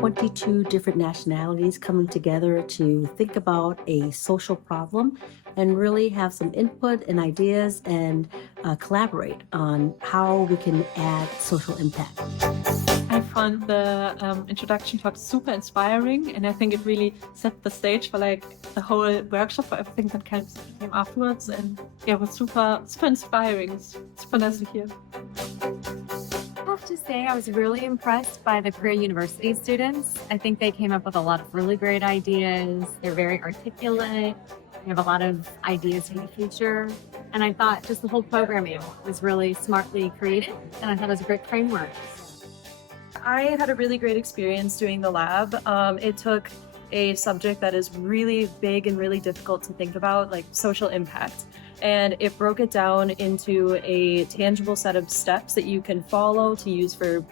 22 different nationalities coming together to think about a social problem and really have some input and ideas and collaborate on how we can add social impact. I found the introduction talk super inspiring, and I think it really set the stage for like the whole workshop for everything that came afterwards. And yeah, it was super inspiring. It's super nice to hear. I have to say I was really impressed by the Career University students. I think they came up with a lot of really great ideas. They're very articulate. They have a lot of ideas for the future. And I thought just the whole programming was really smartly created, and I thought it was a great framework. I had a really great experience doing the lab. It took a subject that is really big and really difficult to think about, like social impact. And it broke it down into a tangible set of steps that you can follow to use for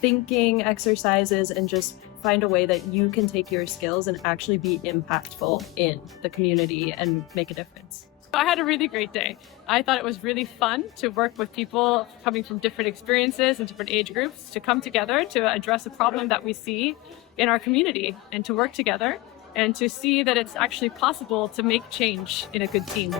thinking exercises, and just find a way that you can take your skills and actually be impactful in the community and make a difference. I had a really great day. I thought it was really fun to work with people coming from different experiences and different age groups to come together to address a problem that we see in our community, and to work together and to see that it's actually possible to make change in a good team.